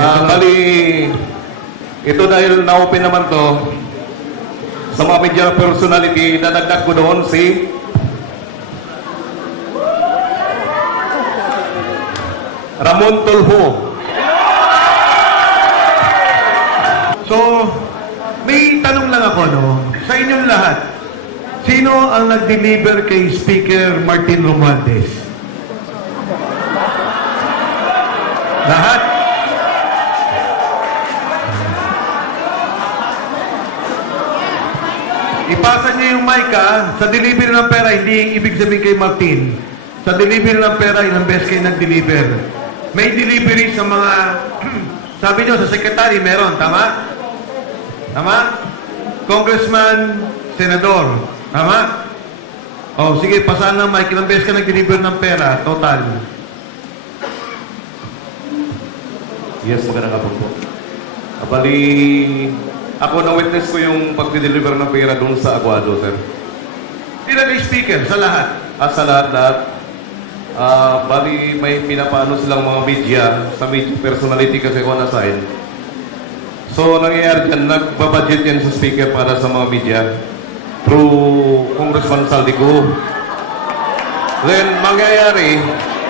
Bali, ito dahil na-open naman to, sa mga media personality, dadagdag ko doon si Ramon Tulfo. So, may tanong lang ako, no? Sa inyong lahat, sino ang nag-deliver kay Speaker Martin Romualdez? Lahat? Ipasa niyo yung mic, ha? Sa delivery ng pera, hindi ibig sabihin kay Martin. Sa delivery ng pera, ilang beses kayo nag-deliver. May delivery sa mga, sabi niyo, sa secretary, meron, tama? Tama? Congressman, senador, tama? O, sige, pasahan ng mic, ilang beses ka nag-deliver ng pera, total. Yes, magandang hapon po. Bali, ako na-witness ko yung pag-deliver ng pera doon sa Aguado, sir. Sila kay speaker, sa lahat. Sa lahat. Bali, may pinapaano silang mga media, sa media personality kasi ko na-sign. So, nangyayari dyan, nagbabudget yan sa speaker para sa mga media through Congressman Saldico. Then, mangyayari,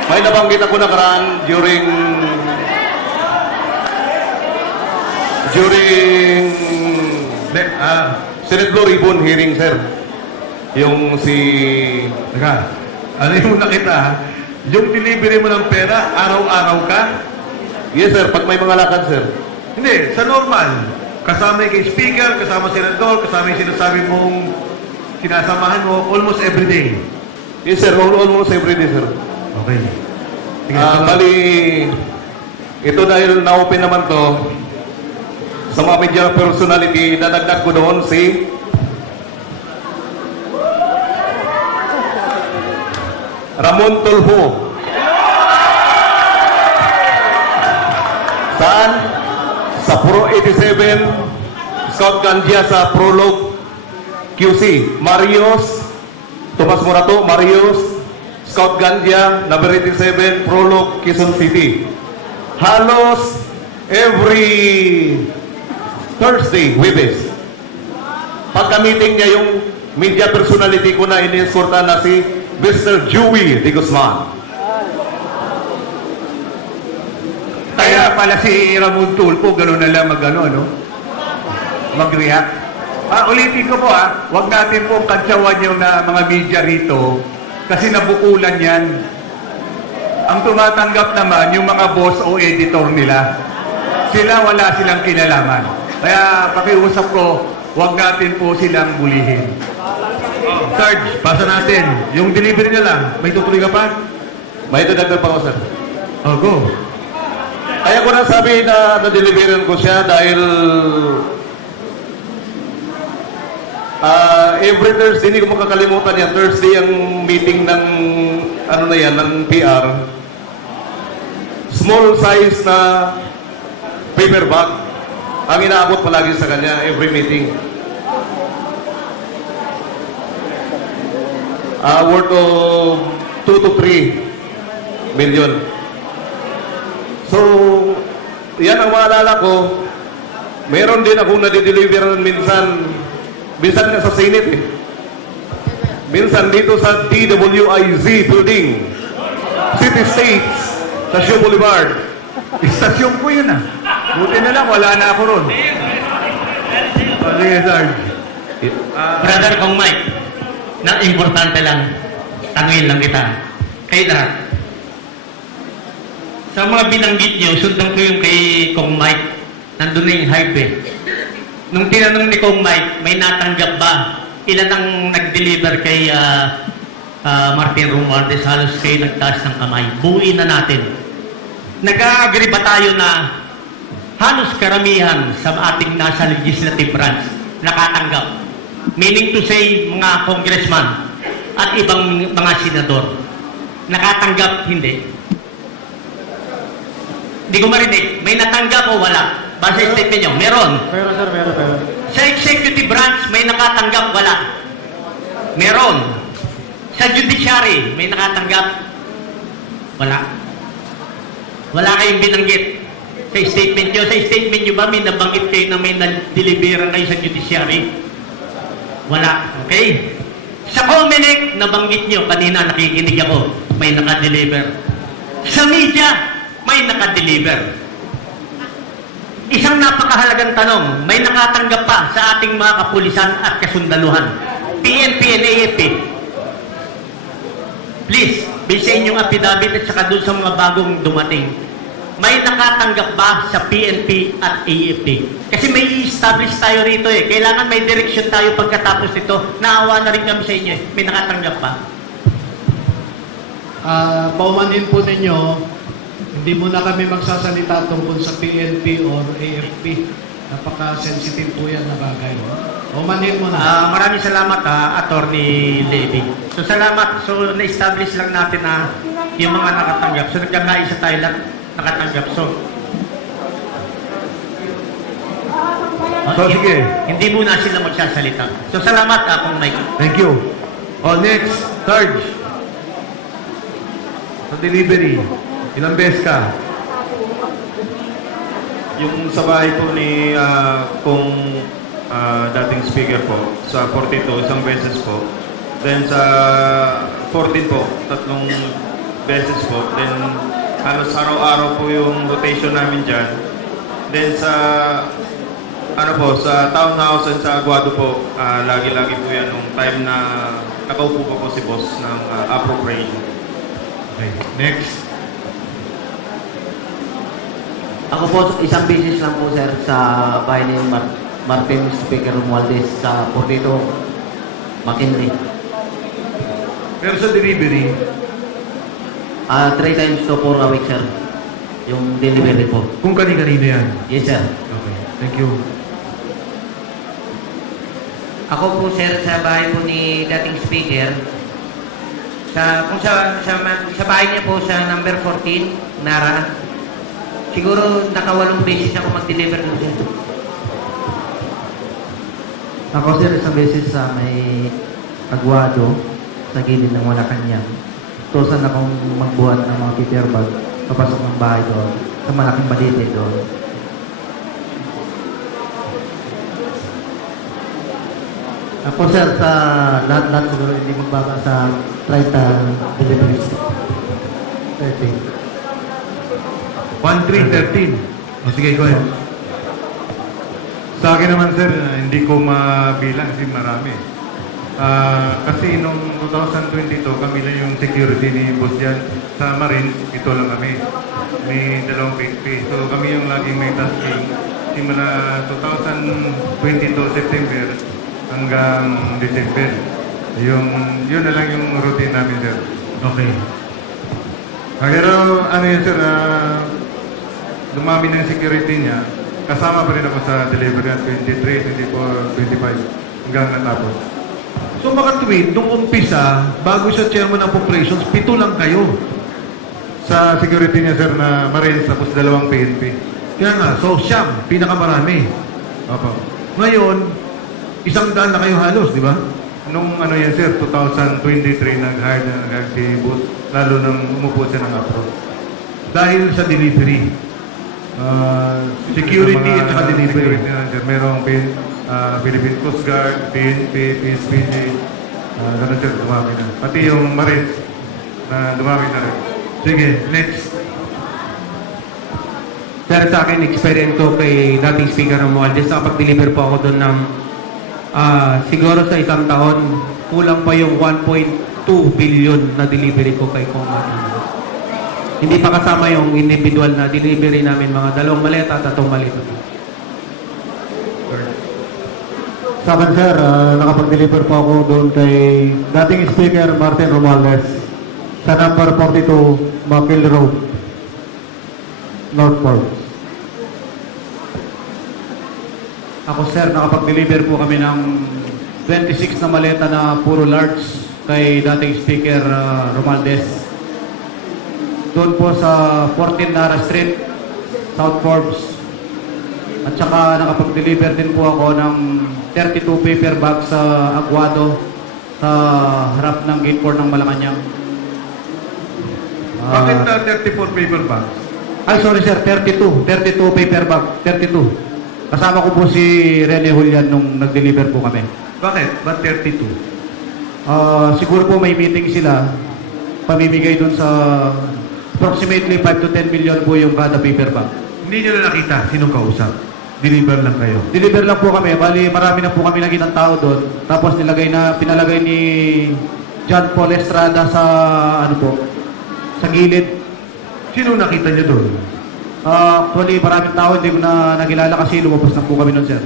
may nabanggit ako nakaraan during Senate Floor Ribbon hearing, sir. Yung si... Teka, ano yung nakita, ha? Yung delivery mo ng pera, araw-araw ka? Yes, sir. Pag may mga lakad, sir. Hindi, sa normal. Kasama yung kay speaker, kasama senador, kasama yung sinasabi mong sinasamahan mo almost every day. Yes, sir. Almost every day, sir. Okay. Sige, Bali, ito dahil na-open naman to, sa mga media personality, dadagdag ko doon si Ramon Tulfo. Saan? Sa Pro 87, Scout Gandia sa Prolog QC. Marios, Tomas Morato, Marios, Scout Gandia, number 87, Prolog, Quezon City. Halos every Thursday, Webes. Pagka-meeting niya yung media personality ko na ini-escortan na si Mr. Joey De Guzman. Kaya pala si Ramon Tulfo, gano'n na lang ano? Mag-react. Ulitin ko po, huwag natin po kantsawan yung na mga media rito kasi nabukulan yan. Ang tumatanggap naman yung mga boss o editor nila. Sila wala silang kinalaman. Kaya pakiusap ko, huwag natin po silang bulihin. Sarge, pasa natin. Yung delivery na lang, may tutuloy ka pa? May dadagdag pa ako, sir. Oh, go. Kaya ko na sabi na na-deliveran ko siya dahil every Thursday, hindi ko makakalimutan yan. Thursday ang meeting ng ano na yan, ng PR. Small size na paper bag ang inaabot palagi sa kanya every meeting. Worth of 2 to 3 million. So, yan ang maalala ko. Meron din akong nadideliveran minsan nga sa Senate eh. Minsan dito sa DWIZ building, City States, Stasyon Boulevard. Istasyon ko yun Buti na lang, wala na ako ron. Sige, Sarge. Brother kong Mike, na importante lang, tanungin lang kita. Kayo lahat. Sa mga binanggit niyo, sundan ko yung kay Kong Mike, nandun na yung highway. Nung tinanong ni Kong Mike, may natanggap ba? Ilan ang nag-deliver kay Martin Romualdez? Halos kayo nagtaas ng kamay. Buuin na natin. Nag-agree ba tayo na halos karamihan sa ating nasa legislative branch nakatanggap? Meaning to say, mga congressman at ibang mga senador. Nakatanggap, hindi. Hindi ko marinig. May natanggap o wala? Base statement nyo, meron. Meron, sir, meron. Sa executive branch, may nakatanggap, wala. Meron. Sa judiciary, may nakatanggap, wala. Wala kayong binanggit. Sa statement nyo. Sa statement nyo ba may nabanggit kayo na may na-deliveran kayo sa judiciary? Wala. Okay? Sa Comelec, nabanggit nyo. Kanina nakikinig ako. May naka-deliver. Sa media, may naka-deliver. Isang napakahalagang tanong, may nakatanggap pa sa ating mga kapulisan at kasundaluhan. PNP and AFP. Please, based sa inyong affidavit at saka doon sa mga bagong dumating, may nakatanggap ba sa PNP at AFP? Kasi may i-establish tayo rito eh. Kailangan may direction tayo pagkatapos nito. Naawa na rin kami sa inyo eh. May nakatanggap ba? Paumanhin po ninyo, hindi muna kami magsasalita tungkol sa PNP or AFP. Napaka-sensitive po yan na bagay. Paumanhin muna. Maraming salamat Attorney Levy. So salamat. So na-establish lang natin na yung mga nakatanggap. So nagkakaisa tayo lahat nakatanggap. So sige. Hindi muna sila magsasalita. So salamat Kong Mike. Thank you. Next, Sarge. Sa delivery, ilang beses ka? Yung sa bahay po ni kung dating speaker po, sa 42, isang beses po. Then sa 14 po, 3 beses po. Then halos araw-araw po yung rotation namin dyan. Then sa sa townhouse and sa Aguado po, lagi-lagi po yan nung time na nakaupo pa po si boss ng appropriation. Okay. Next. Ako po, isang business lang po sir sa bahay ni Martin Speaker Romualdez sa 42 McKinley. Pero sa delivery, 3 times to 4 a week sir. Yung delivery po. kung kani-kanino yan. Yes sir. Okay. Thank you. Ako po sir sa bahay po ni dating speaker. Kung sa bahay niya po sa number 14, Nara. Siguro naka-8 beses ako mag-deliver doon sir. Ako sir, isang beses sa may Aguado sa gilid ng Malacanang. Tusan akong magbuhat ng mga paper bag papasok ng bahay doon sa malaking balite doon. Ako sir, sa lahat siguro hindi magbaba sa 30 deliveries. 30. 1313. Sige, go ahead. Sa akin naman, sir, hindi ko mabilang kasi marami. Kasi nung 2022, kami lang yung security ni Boss Jan sa Marines. Ito lang kami. May 2 PNP. So kami yung laging may tasking. Simula 2022 September hanggang December. Yun na lang yung routine namin, sir. Okay. Pero ano yun, sir, dumami ng security niya. Kasama pa rin ako sa delivery at 23, 24, 25 hanggang natapos. So makatwid, nung umpisa, bago siya chairman ng operations, 7 lang kayo. Sa security niya, sir, na Marines, tapos 2 PNP. Kaya nga, so siyam, pinakamarami. Opo. Ngayon, 100 na kayo halos, di ba? Nung ano yan, sir, 2023, nag-hire na si Boss, lalo nang umupo siya ng apro. Dahil sa delivery. Security at saka delivery. Security na, sir. Merong Philippine Coast Guard, PNP, PSPG, ganun, sir, dumami na. Pati yung Marines, na dumami na rin. Sige, next. Sir, sa akin, experience ko kay dating Speaker Romualdez, nakapag-deliver po ako doon ng siguro sa isang taon, kulang pa yung 1.2 billion na delivery ko kay Kong Martin. Hindi pa kasama yung individual na delivery namin, mga 2 maleta at 3 maleta. Sa akin sir, nakapag-deliver po ako doon kay dating Speaker Martin Romualdez sa number 42 Mapil Road, Northport. Ako sir, nakapag-deliver po kami ng 26 na maleta na puro large kay dating Speaker Romualdez. Doon po sa 14 Nara Street, South Forbes. At saka nakapag-deliver din po ako ng 32 paper bags sa Aguado sa harap ng gate 4 ng Malacanang. Bakit 34 paper bags? Ay, sorry sir, 32. 32 paper bag. 32. Kasama ko po si Rene Julian nung nag-deliver po kami. Bakit? Ba't 32? Siguro po may meeting sila. Pamimigay dun sa approximately 5 to 10 million po yung kada paper bag. Hindi nyo na nakita sinong kausap. Deliver lang kayo. Deliver lang po kami. Bali, marami na po kami nakitang tao doon. Tapos pinalagay ni John Paul Estrada sa, sa gilid. Sino nakita nyo doon? Actually, maraming tao hindi ko na nakilala kasi lumabas na po kami noon, sir.